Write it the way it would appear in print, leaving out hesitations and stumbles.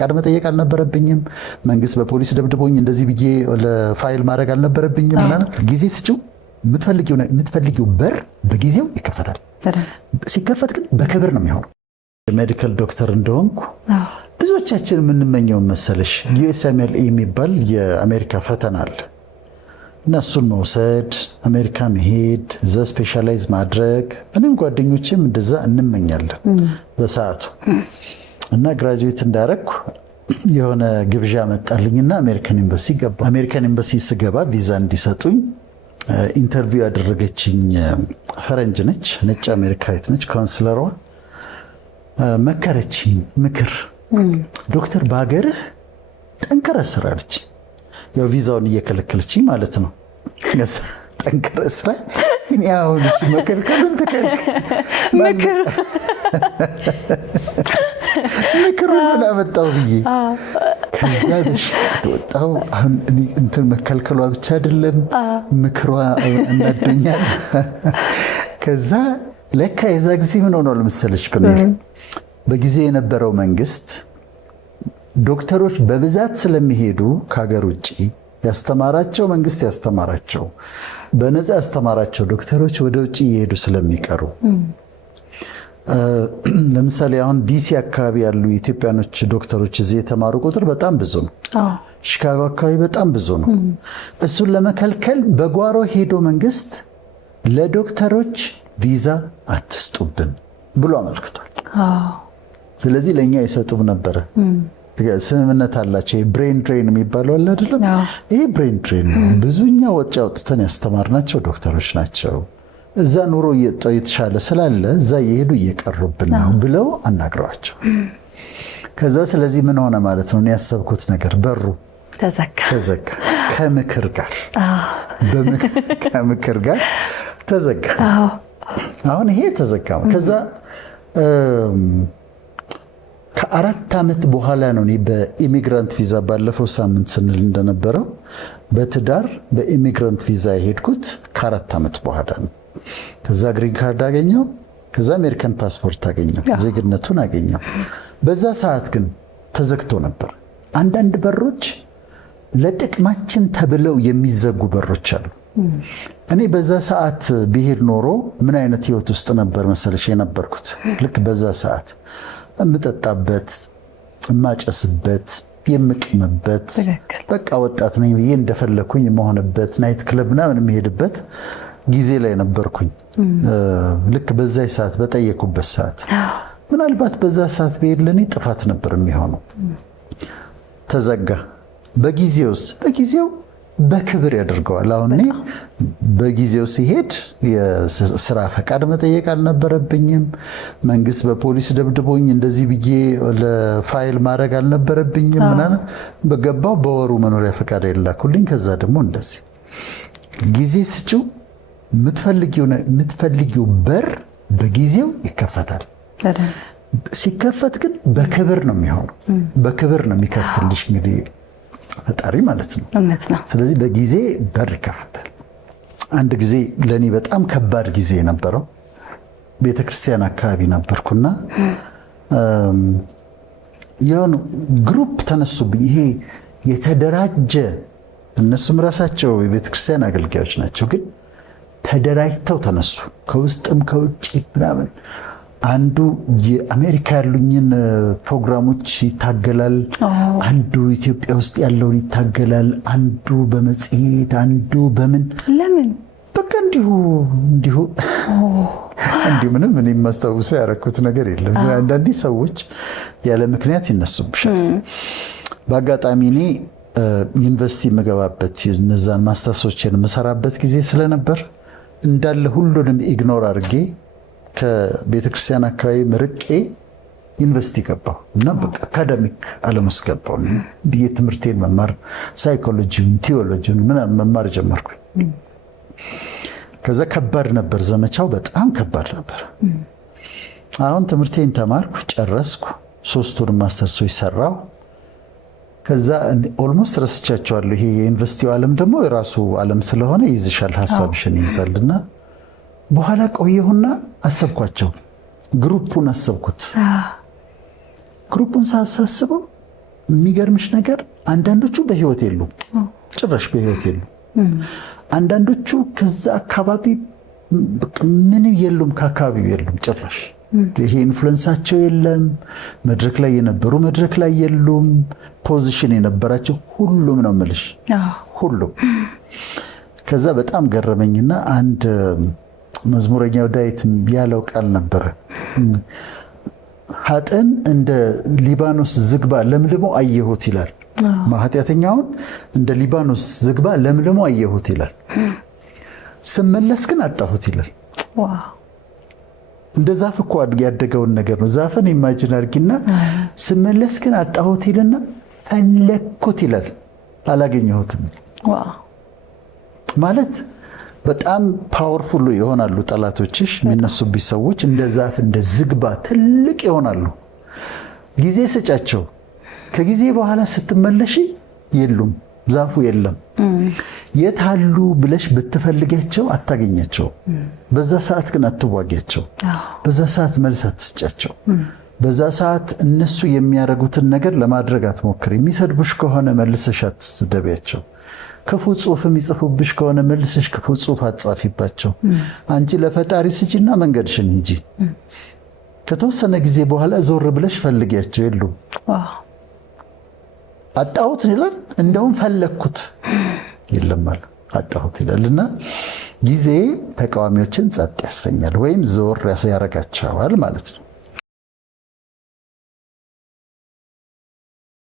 ፈቃድ መጠየቅ አልነበረብኝም መንግስት በፖሊስ ደብድቦኝ እንደዚህ ብዬ ለፋይል ማድረግ አልነበረብኝም ማለት ጊዜ ስጪው የምትፈልጊው በር በጊዜው ይከፈታል ሲከፈት ግን በክብር ነው የሚሆነው ሜዲካል ዶክተር እንደሆንኩ ብዙዎቻችን የምንመኘው መሰለሽ USMLE የሚባል የአሜሪካ ፈተና አለ እና እሱን መውሰድ አሜሪካ መሄድ እዛ ስፔሻላይዝ ማድረግ እኔም ጓደኞቼም እንደዛ እንመኛለን በሰዓቱ እና ግራጁዌት እንዳረኩ የሆነ ግብዣ መጣልኝና አሜሪካን ኤምባሲ ገባ አሜሪካን ኤምባሲ ስገባ ቪዛ እንዲሰጡኝ ኢንተርቪው ያደረገችኝ ፈረንጅ ነች ነጭ አሜሪካዊት ነች ካውንስለሯ መከረችኝ ምክር ዶክተር ባገርህ ጠንከረ ስራ አለች ያው ቪዛውን እየከለከለችኝ ማለት ነው ጠንከረ ስራ እኔ አሁን መከልከሉን ምክሩን አመጣው ብዬ ከዛ በሽታ ወጣው አሁን እንትን መከልከሏ ብቻ አይደለም ምክሯ እናደኛል ከዛ ለካ የዛ ጊዜ ምን ሆኖ ለምሳሌሽ በጊዜ የነበረው መንግስት ዶክተሮች በብዛት ስለሚሄዱ ከሀገር ውጪ ያስተማራቸው መንግስት ያስተማራቸው በነፃ ያስተማራቸው ዶክተሮች ወደ ውጪ ይሄዱ ስለሚቀሩ ለምሳሌ አሁን ዲሲ አካባቢ ያሉ ኢትዮጵያኖች ዶክተሮች እዚህ የተማሩ ቁጥር በጣም ብዙ ነው ሺካጎ አካባቢ በጣም ብዙ ነው እሱን ለመከልከል በጓሮ ሄዶ መንግስት ለዶክተሮች ቪዛ አትስጡብን ብሎ አመልክቷል ስለዚህ ለኛ ይሰጡም ነበር ስምምነት አላቸው ብሬን ድሬን የሚባለው አለ አይደለም ይሄ ብሬን ድሬን ነው ብዙኛ ወጪ አውጥተን ያስተማርናቸው ዶክተሮች ናቸው እዛ ኑሮ የተሻለ ስላለ እዛ እየሄዱ እየቀሩብን ነው ብለው አናግረዋቸው ከዛ ስለዚህ ምን ሆነ ማለት ነው ያሰብኩት ነገር በሩ ተዘጋ ከምክር ጋር ተዘጋ አሁን ይሄ ተዘጋ ከዛ ከ4 ዓመት በኋላ ነው በኢሚግራንት ቪዛ ባለፈው ሳምንት ስንል እንደነበረው በትዳር በኢሚግራንት ቪዛ የሄድኩት ከ4 ዓመት በኋላ ነው ከዛ ግሪን ካርድ አገኘው ከዛ አሜሪካን ፓስፖርት አገኘው ዜግነቱን አገኘው በዛ ሰዓት ግን ተዘግቶ ነበር አንዳንድ በሮች ለጥቅማችን ተብለው የሚዘጉ በሮች አሉ እኔ በዛ ሰዓት ቢሄድ ኖሮ ምን አይነት ህይወት ውስጥ ነበር መሰለሽ የነበርኩት ልክ በዛ ሰዓት እምጠጣበት እማጨስበት የምቅምበት በቃ ወጣት ነኝ ብዬ እንደፈለኩኝ የመሆንበት ናይት ክለብ ምናምን የሚሄድበት ጊዜ ላይ ነበርኩኝ ልክ በዛ ሰዓት በጠየቁበት ሰዓት ምናልባት በዛ ሰዓት ብሄድ ለኔ ጥፋት ነበር የሚሆነው ተዘጋ በጊዜው በክብር ያደርገዋል አሁን እኔ በጊዜው ሲሄድ የሥራ ፈቃድ መጠየቅ አልነበረብኝም መንግስት በፖሊስ ደብድቦኝ እንደዚህ ብዬ ለፋይል ማድረግ አልነበረብኝም ምናምን በገባው በወሩ መኖሪያ ፈቃድ ይላኩልኝ ከዛ ደግሞ እንደዚህ ጊዜ ስጪው የምትፈልጊው በር በጊዜው ይከፈታል ሲከፈት ግን በክብር ነው የሚሆነው በክብር ነው የሚከፍትልሽ እንግዲህ ፈጣሪ ማለት ነው ስለዚህ በጊዜ በር ይከፈታል አንድ ጊዜ ለኔ በጣም ከባድ ጊዜ ነበረው ቤተክርስቲያን አካባቢ ነበርኩና የሆነ ግሩፕ ተነሱብኝ ይሄ የተደራጀ እነሱም ራሳቸው የቤተክርስቲያን አገልጋዮች ናቸው ግን ተደራጅተው ተነሱ ከውስጥም ከውጭ ምናምን አንዱ የአሜሪካ ያሉኝን ፕሮግራሞች ይታገላል አንዱ ኢትዮጵያ ውስጥ ያለውን ይታገላል አንዱ በመጽሔት አንዱ በምን ለምን በቃ እንዲሁ ምንም እኔ ማስተዋወስ ያረኩት ነገር የለም አንዳንዴ ሰዎች ያለ ምክንያት ይነሱብሻል በአጋጣሚ እኔ ዩኒቨርሲቲ መገባበት እነዛን ማስተርሶችን መሰራበት ጊዜ ስለነበር እንዳለ ሁሉንም ኢግኖር አድርጌ ከቤተክርስቲያን አካባቢ ምርቄ ዩኒቨርሲቲ ገባሁ እና በቃ አካዳሚክ ዓለም ውስጥ ገባሁ ብዬ ትምህርቴን መማር ሳይኮሎጂውን ቲዮሎጂውን ምናምን መማር ጀመርኩ ከዛ ከባድ ነበር ዘመቻው በጣም ከባድ ነበር አሁን ትምህርቴን ተማርኩ ጨረስኩ 3 ማስተርሶች ሰራው ከዛ ኦልሞስት ረስቻቸዋለሁ ይሄ የዩኒቨርሲቲው ዓለም ደግሞ የራሱ ዓለም ስለሆነ ይዝሻል ሐሳብሽን ይይዛልና በኋላ ቆየሁና አሰብኳቸው ግሩፑን አሰብኩት ግሩፑን ሳስበው የሚገርምሽ ነገር አንዳንዶቹ በህይወት የሉም፣ ጭራሽ በህይወት የሉም። አንዳንዶቹ ከዛ አካባቢ ምንም የሉም፣ ከአካባቢው የሉም ጭራሽ። ይሄ ኢንፍሉዌንሳቸው የለም። መድረክ ላይ የነበሩ መድረክ ላይ የሉም። ፖዚሽን የነበራቸው ሁሉም ነው የምልሽ፣ ሁሉም። ከዛ በጣም ገረመኝና አንድ መዝሙረኛው ዳዊት ያለው ቃል ነበረ። ኃጥእን እንደ ሊባኖስ ዝግባ ለምልሞ አየሁት ይላል። ኃጢአተኛውን እንደ ሊባኖስ ዝግባ ለምልሞ አየሁት ይላል። ስመለስ ግን አጣሁት ይላል። እንደ ዛፍ እኮ ያደገውን ነገር ነው። ዛፍን ኢማጂን አድርጊና ስመለስ ግን አጣሁት ይልና ፈለግኩት ይላል፣ አላገኘሁትም ማለት በጣም ፓወርፉል ይሆናሉ ጠላቶችሽ። የሚነሱብሽ ሰዎች እንደ ዛፍ እንደ ዝግባ ትልቅ ይሆናሉ። ጊዜ ስጫቸው። ከጊዜ በኋላ ስትመለሺ የሉም፣ ዛፉ የለም። የት አሉ ብለሽ ብትፈልጊያቸው አታገኛቸው። በዛ ሰዓት ግን አትዋጊያቸው። በዛ ሰዓት መልስ አትስጫቸው። በዛ ሰዓት እነሱ የሚያደርጉትን ነገር ለማድረግ አትሞክሪ። የሚሰድቡሽ ከሆነ መልሰሽ አትስደቢያቸው። ክፉ ጽሑፍ የሚጽፉብሽ ከሆነ መልሰሽ ክፉ ጽሑፍ አትጻፊባቸው። አንቺ ለፈጣሪ ስጪና መንገድሽን ሂጂ። ከተወሰነ ጊዜ በኋላ ዞር ብለሽ ፈልጊያቸው፣ የሉም። አጣሁት ይላል፣ እንደውም ፈለግኩት የለም አለ፣ አጣሁት ይላል። እና ጊዜ ተቃዋሚዎችን ጸጥ ያሰኛል ወይም ዞር ያረጋቸዋል ማለት ነው።